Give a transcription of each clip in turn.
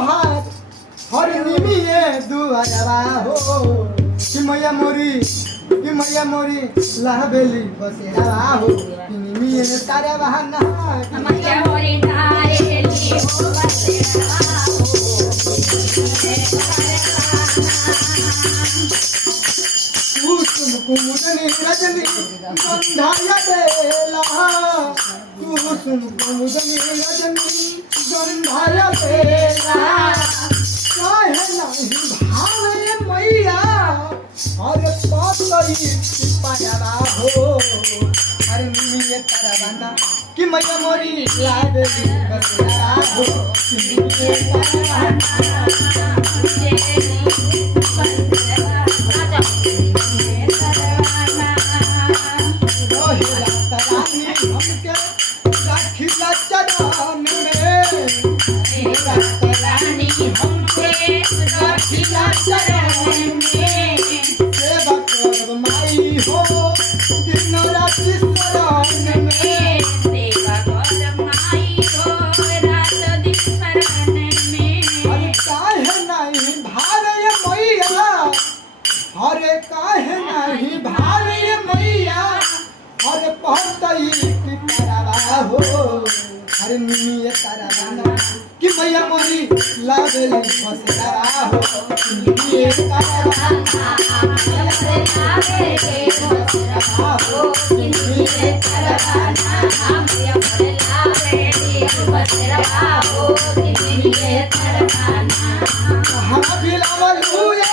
तोहार हर निमिये दुआरवा हो कि मैया मोरी लहबेली बसेरा हो कि निमिये तारा बहाना मैया मोरी तारेली हो बसेरा हो कुसुम कुमुदनी रजनी गंधाया बेला कुसुम कुमुदनी रजनी गंधाया बेला काहे नहीं भावे मैया और पातई पाया हो अरे मिये तरवाना कि मैया मोरी लावेली बसेरा हो कि मिये हरे काहे नहीं भावे मैया हरे पहतई की तरवा हो हरे निमिये तरवाना कि मैया मोरी लावेली बसेरा हो निमिये तरवाना लावेली बसेरा हो निमिये तरवाना मैया मोरी लावेली बसेरा हो निमिये तरवाना हम बिलावल हुए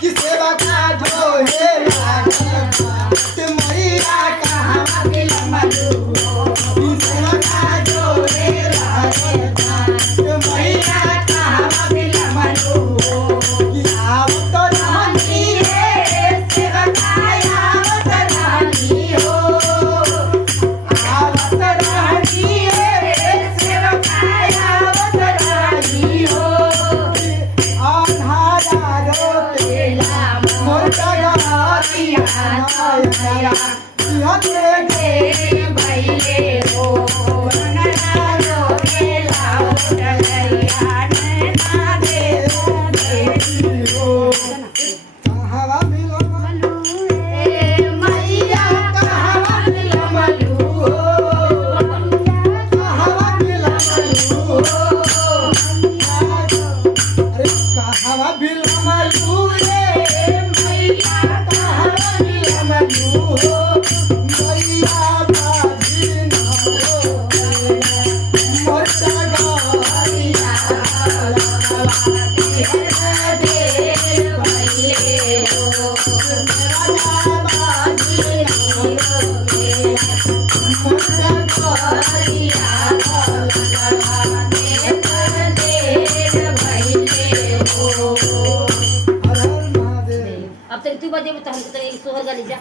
कि सेवा का जो है ते मैया कहाँ बिलमलू कि सेवा का जो है ते मैया कहाँ बिलमलू कि आवत रानी है सेवा का आवत रानी हो आवत रानी है सेवा का आवत रानी हो आधारा रोतेला मोटा गातिया नाया हते के भइले हो बनना रोतेला मोटा गैया ना दे हो हवा बिलमलू ए मैया कहावा बिलमलू कहावा बिलमलू अरे कहावा बिलमलू रे मैया कहावा बिलमलू मैया बाजी न हो मोटा गारिया दे भइले हो बाजी न हो मोटा गारिया अब तक तू बजे तो हम तो सोहर गली जा।